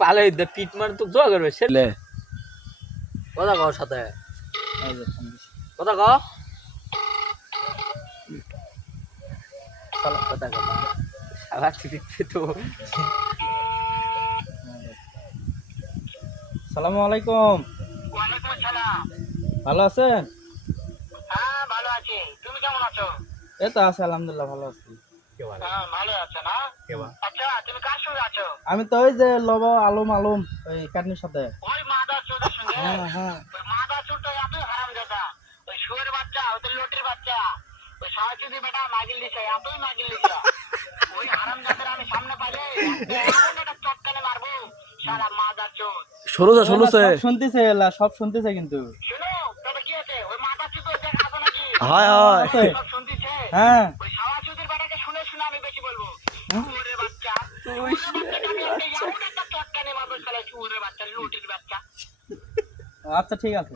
পালে পিট মার তো জোয়া করবে ছেলে কথা কও সাথে কথা কও কথা কথা সারা দিচ্ছে তো আসসালামু আলাইকুম। ওয়ালাইকুম আসসালাম। ভালো আছেন? হ্যাঁ ভালো আছি, তুমি কেমন আছো? এই তো আছি আলহামদুলিল্লাহ, ভালো আছি। হ্যাঁ ভালো আছো না? আচ্ছা তুমি কার সঙ্গে আছো? আমি তো ওই যে লব আলম আলম ওই কাটনির সাথে। ওই মাদার চোদের সঙ্গে? হ্যাঁ হ্যাঁ। ওই মাদার চোরটা এতই হারামজাদা, ওই শুয়োর বাচ্চা, ওদের লটির বাচ্চা, ওই সারাচুদি বেটা মাগিল দিছে, এতই মাগিল দিছে। ওই হারামজাদার আমি সামনে পাইলে এমন একটা চটকানে মারবো, সারা মাদার চোদ। শুনতেছে এলা, সব শুনতেছে কিন্তু। শুনো তবে কি আছে, ওই মাদার চোদ ওই জায়গা আছে নাকি? হয় হয়। সব শুনতেছে? হ্যাঁ। ওই সারাচুদির বেটাকে শুনে শুনে আমি বেশি বলবো, শুয়োরের বাচ্চা। আচ্ছা ঠিক আছে।